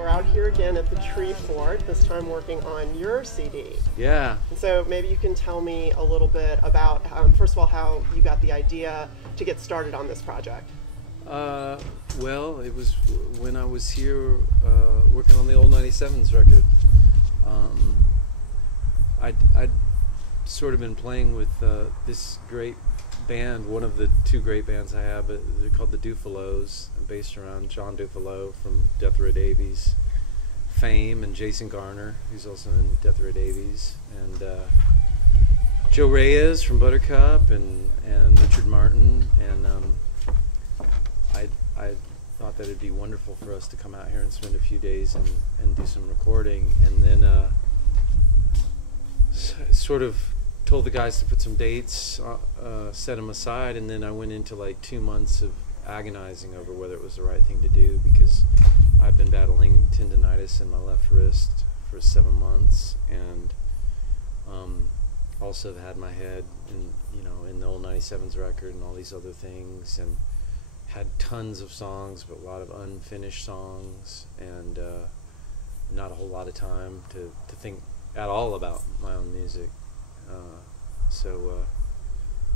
we're out here again at the Treefort, this time working on your CD. Yeah. And so maybe you can tell me a little bit about, first of all, how you got the idea to get started on this project. Well, it was when I was here working on the old 97s record. I'd sort of been playing with this great band, one of the two great bands I have. They're called the Dufalos, based around John Dufalo from Death Row Davies fame, and Jason Garner, who's also in Death Row Davies, and Joe Reyes from Buttercup, and Richard Martin, and I thought that it'd be wonderful for us to come out here and spend a few days and do some recording, and then sort of told the guys to put some dates, set them aside, and then I went into like 2 months of agonizing over whether it was the right thing to do, because I've been battling tendonitis in my left wrist for 7 months, and also had my head in the old 97s record and all these other things, and had tons of songs but a lot of unfinished songs, and not a whole lot of time to think at all about my own music.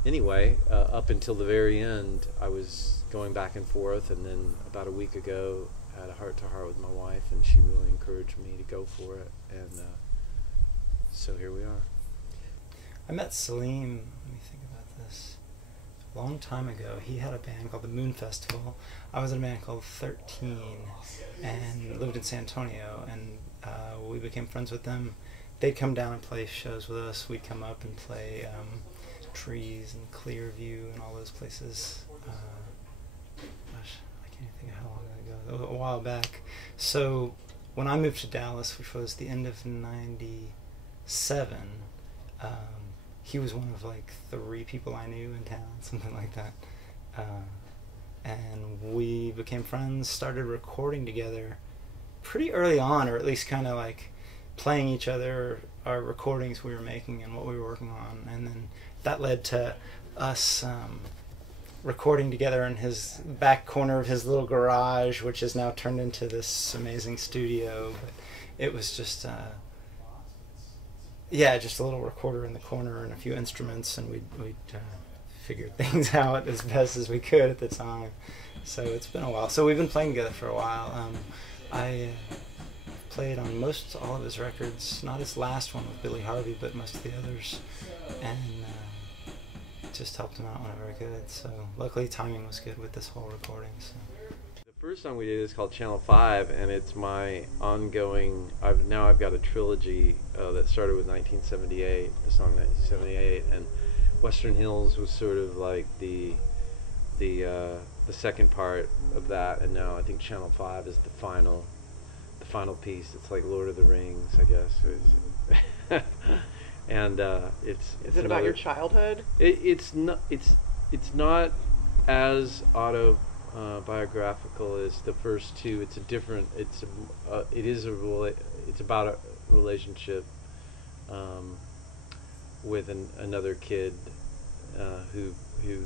Anyway, up until the very end, I was going back and forth, and then about a week ago, I had a heart-to-heart with my wife, and she really encouraged me to go for it, and so here we are. I met Salim, let me think about this, a long time ago. He had a band called the Moon Festival. I was in a band called 13 and lived in San Antonio, and we became friends with them. They'd come down and play shows with us. We'd come up and play Trees and Clearview and all those places. Gosh, I can't even think of how long ago. A while back. So when I moved to Dallas, which was the end of '97, he was one of like 3 people I knew in town, something like that. And we became friends, started recording together pretty early on, or at least kind of like playing each other our recordings we were making and what we were working on, and then that led to us recording together in his back corner of his little garage, which has now turned into this amazing studio. But it was just just a little recorder in the corner and a few instruments, and we'd figured things out as best as we could at the time. So it's been a while. So we've been playing together for a while. I played on most all of his records, not his last one with Billy Harvey, but most of the others, and just helped him out whenever I could. So luckily timing was good with this whole recording. So the first song we did is called Channel 5, and it's my ongoing, I've got a trilogy that started with 1978, the song 1978, and Western Hills was sort of like the second part of that, and now I think Channel 5 is the final piece. It's like Lord of the Rings, I guess. And it's Is it about your childhood? It's not as autobiographical as the first two. It's a different. It's about a relationship with another kid who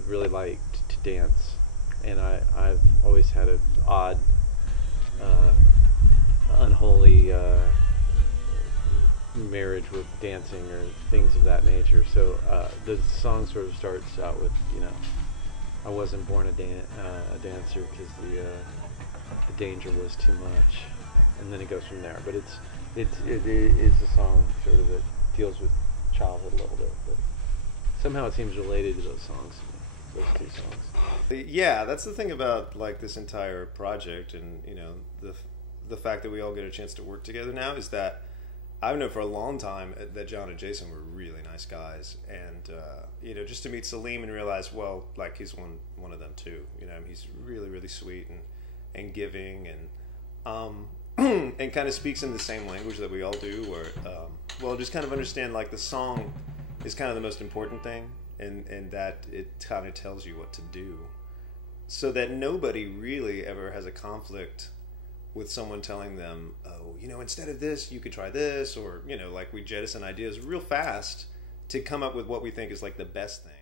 really liked to dance, and I've always had an odd, unholy marriage with dancing or things of that nature. So the song sort of starts out with, I wasn't born a dancer because the danger was too much, and then it goes from there. But it is a song sort of that deals with childhood a little bit, but somehow it seems related to those songs, those two songs. Yeah, that's the thing about like this entire project, and the fact that we all get a chance to work together now is that I've known for a long time that John and Jason were really nice guys, and just to meet Salim and realize, well, like he's one of them too. He's really, really sweet and giving, and and kind of speaks in the same language that we all do. Where just kind of understand like the song is kind of the most important thing, and that it kind of tells you what to do, so that nobody really ever has a conflict with someone telling them, oh, instead of this, you could try this, or, like we jettison ideas real fast to come up with what we think is like the best thing.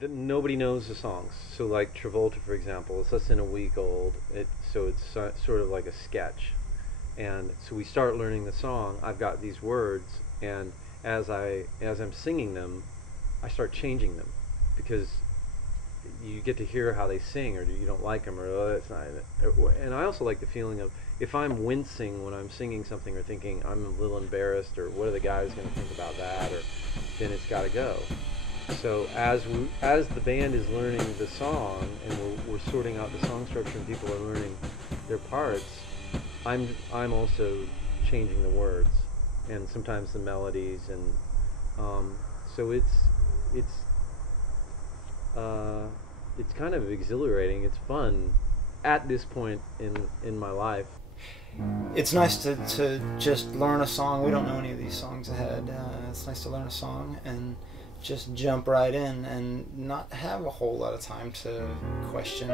Nobody knows the songs. So like Travolta, for example, it's less than a week old. So it's sort of like a sketch. And so we start learning the song. I've got these words, and as I'm singing them, I start changing them, because you get to hear how they sing, or you don't like them, or oh, that's not. And I also like the feeling of, if I'm wincing when I'm singing something, or thinking I'm a little embarrassed, or what are the guys going to think about that, or then it's got to go. So as the band is learning the song, and we're sorting out the song structure, and people are learning their parts, I'm also changing the words, and sometimes the melodies, and so it's kind of exhilarating. It's fun at this point in my life. It's nice to just learn a song. We don't know any of these songs ahead. It's nice to learn a song and just jump right in and not have a whole lot of time to question,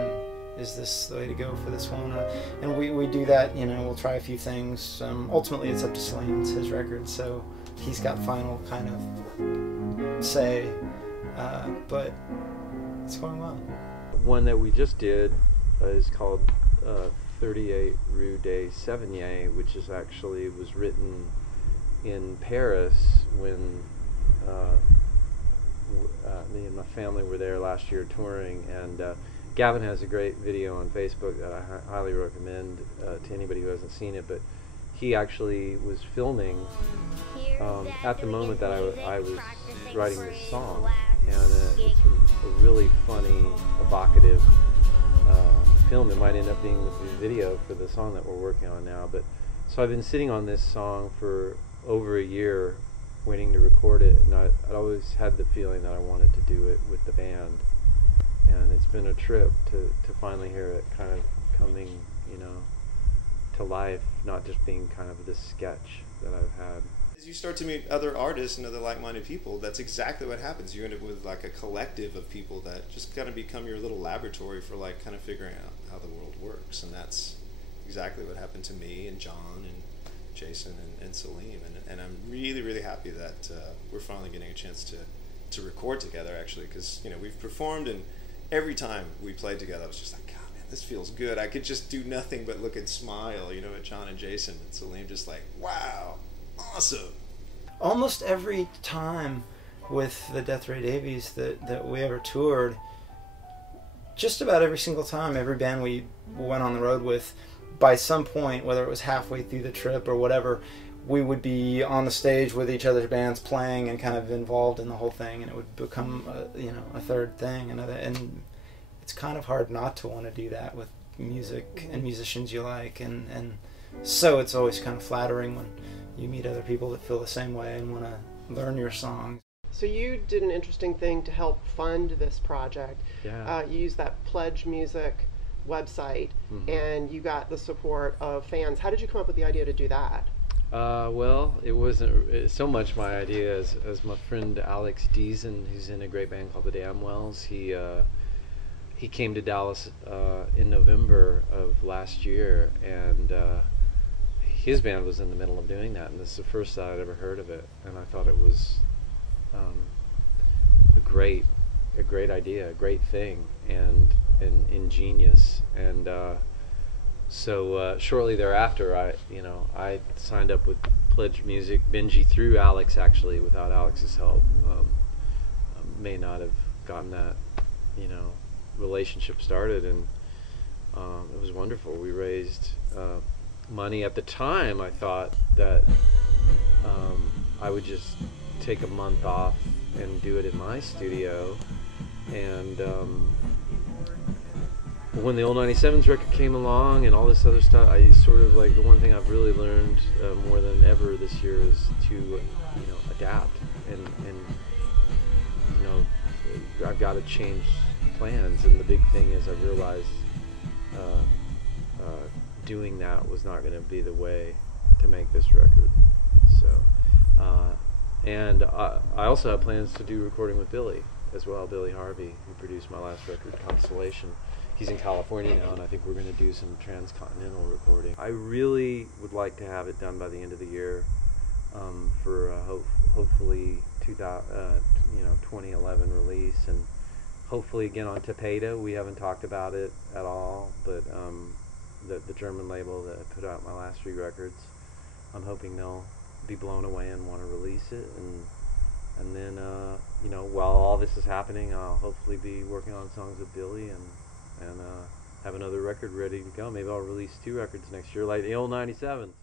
is this the way to go for this one? And we do that, we'll try a few things. Ultimately, it's up to Salim. It's his record, so he's got final kind of say, but it's going well. One that we just did is called 38 Rue des Sevignes, which was written in Paris when me and my family were there last year touring, and Gavin has a great video on Facebook that I highly recommend to anybody who hasn't seen it. But he actually was filming at the moment that I was writing this song, and it's a really funny, evocative film. It might end up being the video for the song that we're working on now. But so I've been sitting on this song for over a year, waiting to record it, and I'd always had the feeling that I wanted to do it with the band, and it's been a trip to finally hear it kind of coming, to life, not just being kind of this sketch that I've had. As you start to meet other artists and other like-minded people, that's exactly what happens. You end up with like a collective of people that just kind of become your little laboratory for like kind of figuring out how the world works, and that's exactly what happened to me and John and Jason and Salim, and I'm really, really happy that we're finally getting a chance to record together, actually, because we've performed, and every time we played together I was just like, God, man, this feels good. I could just do nothing but look and smile, at John and Jason, and Salim, just like, wow, awesome. Almost every time with the Death Ray Davies that we ever toured, just about every single time, every band we went on the road with, by some point, whether it was halfway through the trip or whatever, we would be on the stage with each other's bands playing and kind of involved in the whole thing, and it would become a third thing, and it's kind of hard not to want to do that with music and musicians you like, and so it's always kind of flattering when you meet other people that feel the same way and want to learn your songs. So you did an interesting thing to help fund this project. Yeah. You used that Pledge Music website, and you got the support of fans. How did you come up with the idea to do that? Well, it wasn't so much my idea as my friend Alex Deason, who's in a great band called the Damwells. He came to Dallas in November of last year, and his band was in the middle of doing that, and this is the first that I'd ever heard of it, and I thought it was a great idea, a great thing, and ingenious. And so shortly thereafter, I signed up with Pledge Music. Benji, through Alex, actually. Without Alex's help, may not have gotten that relationship started, and it was wonderful. We raised money. At the time, I thought that I would just take a month off and do it in my studio, and when the old 97s record came along and all this other stuff, I sort of the one thing I've really learned more than ever this year is to adapt, and I've got to change plans, and the big thing is I realized doing that was not going to be the way to make this record. So and I also have plans to do recording with Billy as well, Billy Harvey, who produced my last record, Constellation. He's in California now, and I think we're going to do some transcontinental recording. I really would like to have it done by the end of the year, for hopefully 2011 release, and hopefully again on Tapeta. We haven't talked about it at all, but the German label that put out my last 3 records. I'm hoping they'll be blown away and want to release it, and then you know, while all this is happening, I'll hopefully be working on songs with Billy and have another record ready to go. Maybe I'll release 2 records next year, like the old 97s.